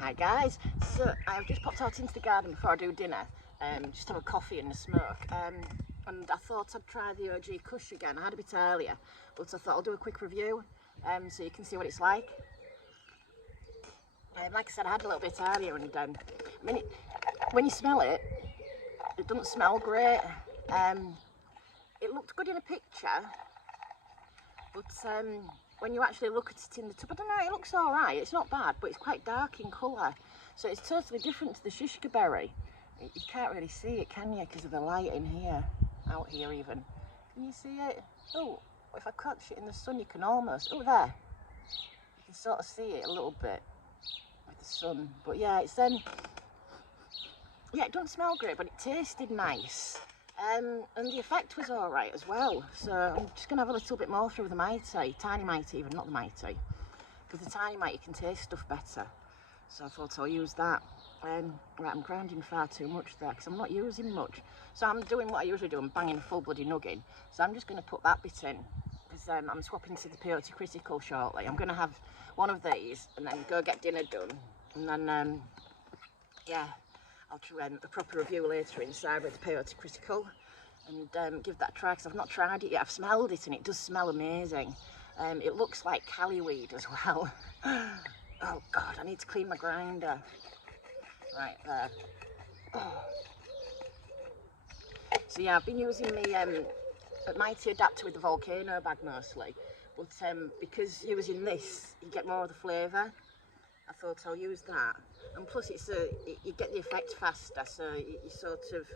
Hi guys, so I've just popped out into the garden before I do dinner, just have a coffee and a smoke, and I thought I'd try the OG Kush again. I had a bit earlier, but I thought I'll do a quick review so you can see what it's like. Like I said, I had a little bit earlier, and I mean, when you smell it, it doesn't smell great. It looked good in a picture, but when you actually look at it in the tub, I don't know, it looks alright. It's not bad, but it's quite dark in colour. So it's totally different to the Shishkaberry. You can't really see it, can you, because of the light in here, out here even. Can you see it? Oh, if I catch it in the sun, you can almost, oh there. You can sort of see it a little bit with the sun. But yeah, it's yeah, it doesn't smell great, but it tasted nice. And the effect was alright as well. So I'm just going to have a little bit more through the mighty, tiny mighty even, not the mighty. Because the tiny mighty can taste stuff better. So I thought I'll use that. Right, I'm grinding far too much there because I'm not using much. So I'm doing what I usually do, I'm banging a full bloody nuggin. So I'm just going to put that bit in. Because I'm swapping to the Peyote Critical shortly. I'm going to have one of these and then go get dinner done. And then, yeah. I'll try a proper review later inside with the Peyote Critical and give that a try because I've not tried it yet. I've smelled it and it does smell amazing. It looks like cali weed as well. Oh God, I need to clean my grinder. Right there. Oh. So yeah, I've been using my Mighty adapter with the volcano bag mostly, but because using this, you get more of the flavour. I thought I'll use that, and plus it's you get the effect faster, so you sort of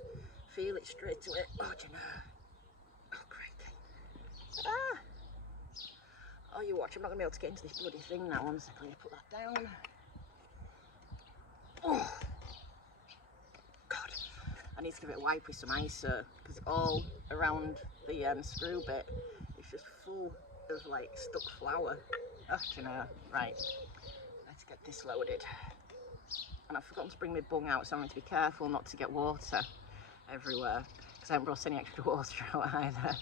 feel it straight away. Oh, do you know? Oh, crikey. Ah! Oh, you watch, I'm not going to be able to get into this bloody thing now. 1 second, let me put that down. Oh! God. I need to give it a wipe with some ISO, because all around the screw bit, it's just full of, like, stuck flour. Oh, do you know? Right. Let's get this loaded. And I've forgotten to bring my bung out, so I'm going to be careful not to get water everywhere because I haven't brought any extra water out either.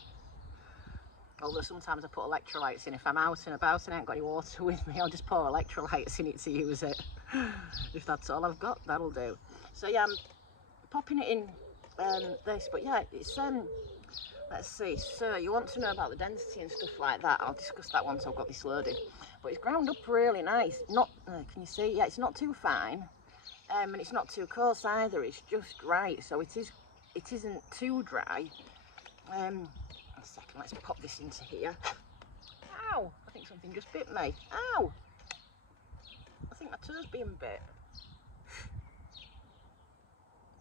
Although sometimes I put electrolytes in. If I'm out and about and I haven't got any water with me, I'll just pour electrolytes in it to use it. If that's all I've got, that'll do. So yeah, I'm popping it in this, but yeah, it's let's see. So you want to know about the density and stuff like that? I'll discuss that once I've got this loaded. But it's ground up really nice. Not can you see? Yeah, it's not too fine. And it's not too coarse either, it's just right, so it isn't too dry. 1 second, let's pop this into here. Ow, I think something just bit me. Ow, I think my toe's being bit.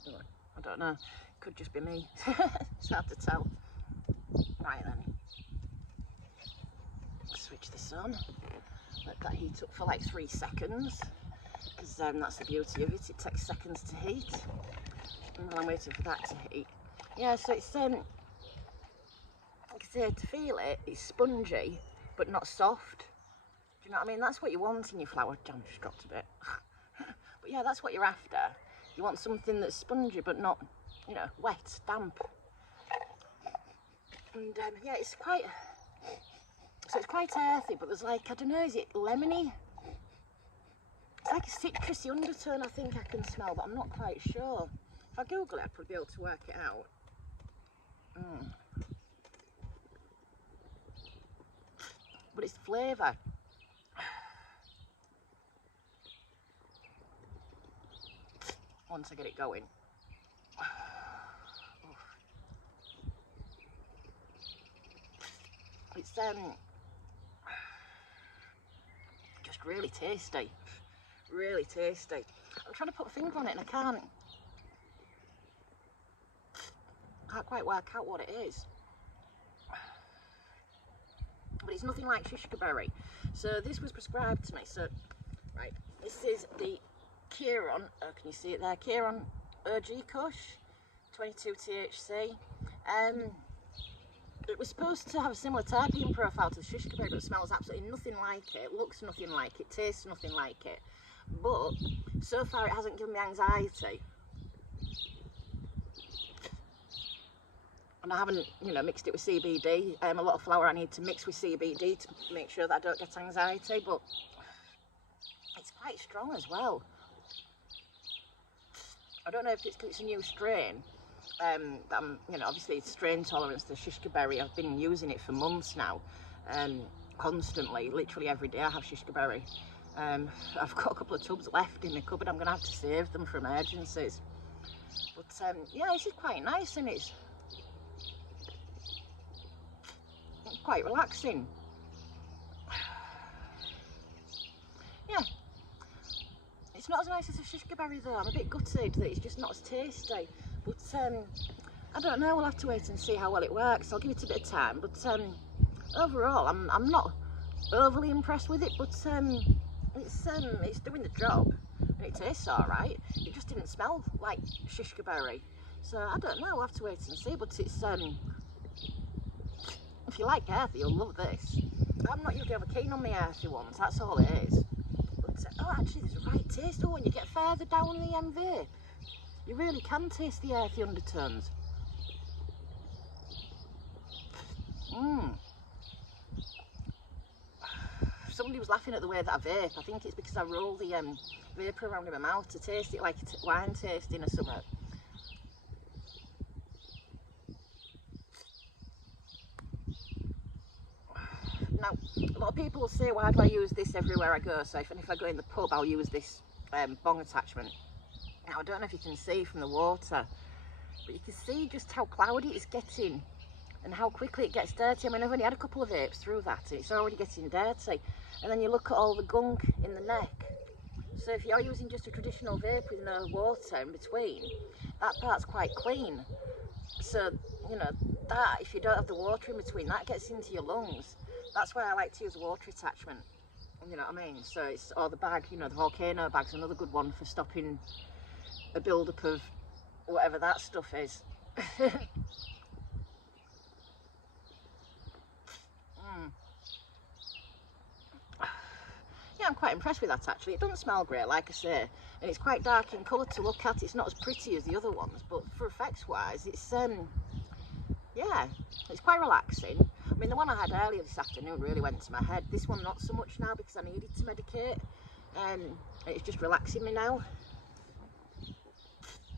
I don't know, could just be me. It's hard to tell. Right then, switch this on, let that heat up for like 3 seconds. Because that's the beauty of it, it takes seconds to heat. And while I'm waiting for that to heat. Yeah, so it's, like I say, to feel it, it's spongy, but not soft. Do you know what I mean? That's what you want in your flour. Jam just dropped a bit. But yeah, that's what you're after. You want something that's spongy, but not, you know, wet, damp. And yeah, it's quite, so it's quite earthy, but there's like, I don't know, is it lemony? It's like a citrusy undertone I think I can smell, but I'm not quite sure. If I Google it, I'll probably be able to work it out. But it's the flavour. Once I get it going. It's just really tasty. Really tasty. I'm trying to put a finger on it and I can't quite work out what it is. But it's nothing like Shishkaberry. So this was prescribed to me. So, right, this is the Khiron, can you see it there? Khiron OG Kush, 22 THC. It was supposed to have a similar terpene profile to the Shishkaberry, but it smells absolutely nothing like it, looks nothing like it, tastes nothing like it. But so far it hasn't given me anxiety. And I haven't, you know, mixed it with CBD. A lot of flour I need to mix with CBD to make sure that I don't get anxiety, but it's quite strong as well. I don't know if it's because it's a new strain. That I'm, you know, obviously it's strain tolerance to Shishkaberry. I've been using it for months now, constantly, literally every day I have Shishkaberry. I've got a couple of tubs left in the cupboard. I'm going to have to save them for emergencies. But yeah, this is quite nice, and it's quite relaxing. Yeah, it's not as nice as a Shishkaberry though. I'm a bit gutted that it's just not as tasty. But I don't know, we'll have to wait and see how well it works. I'll give it a bit of time. But overall, I'm not overly impressed with it, but it's doing the job, and it tastes alright. It just didn't smell like Shishkaberry. So I don't know, we'll have to wait and see. But it's if you like earthy, you'll love this. I'm not usually ever keen on the earthy ones, that's all it is. But oh, actually there's a right taste. Oh, when you get further down the vape, you really can taste the earthy undertones. Somebody was laughing at the way that I vape. I think it's because I roll the vapour around in my mouth to taste it like wine tasting or something. Now, a lot of people will say, why do I use this everywhere I go? So if I go in the pub, I'll use this bong attachment. Now, I don't know if you can see from the water, but you can see just how cloudy it's getting and how quickly it gets dirty. I mean, I've only had a couple of vapes through that, and it's already getting dirty. And then you look at all the gunk in the neck. So if you're using just a traditional vape with no water in between, that part's quite clean. So, you know, that, if you don't have the water in between, that gets into your lungs. That's why I like to use a water attachment, you know what I mean? So it's, or the bag, you know, the volcano bag's another good one for stopping a build-up of whatever that stuff is. Yeah, I'm quite impressed with that actually. It doesn't smell great, like I say, and it's quite dark in colour to look at. It's not as pretty as the other ones, but for effects wise, it's yeah, it's quite relaxing. I mean, the one I had earlier this afternoon really went to my head. This one not so much now because I needed to medicate. It's just relaxing me now.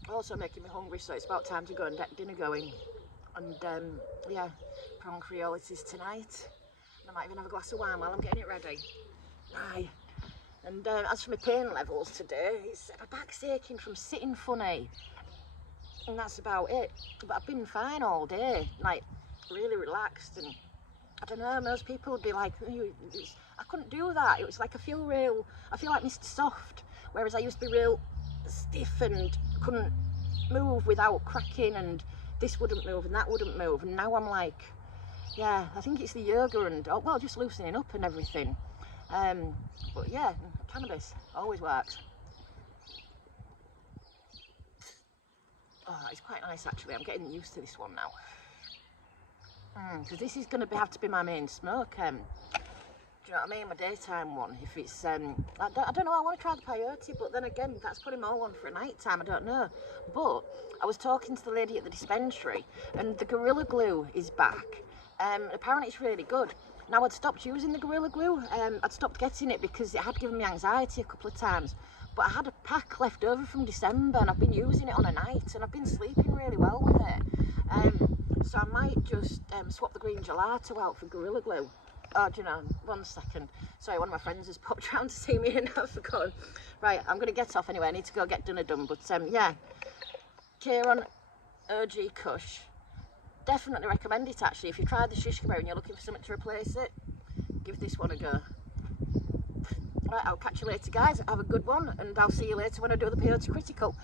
Also making me hungry, so it's about time to go and get dinner going. And yeah, prawn creole it is tonight. And I might even have a glass of wine while I'm getting it ready. Aye. And as for my pain levels today, it's my back's aching from sitting funny, and that's about it. But I've been fine all day, like really relaxed, and I don't know, most people would be like, I couldn't do that. It was like I feel like Mr. Soft, whereas I used to be real stiff and couldn't move without cracking, and this wouldn't move and that wouldn't move, and now I'm like, yeah, I think it's the yoga and, oh, well, just loosening up and everything. But yeah, cannabis always works. Oh, it's quite nice actually. I'm getting used to this one now. Because this is going to have to be my main smoke. Do you know what I mean? My daytime one. If it's, I don't know. I want to try the peyote, but then again, that's putting more one for a night time. I don't know. But I was talking to the lady at the dispensary, and the Gorilla Glue is back. Apparently, it's really good. Now, I'd stopped using the Gorilla Glue. I'd stopped getting it because it had given me anxiety a couple of times. But I had a pack left over from December, and I've been using it on a night, and I've been sleeping really well with it. So I might just swap the green gelato out for Gorilla Glue. Oh, do you know, 1 second. Sorry, one of my friends has popped round to see me and I've forgotten. Right, I'm going to get off anyway. I need to go get dinner done. But yeah, Khiron OG Kush. Definitely recommend it actually. If you tried the Shishkaberry and you're looking for something to replace it, give this one a go. Right, I'll catch you later guys. Have a good one, and I'll see you later when I do the peyote critical.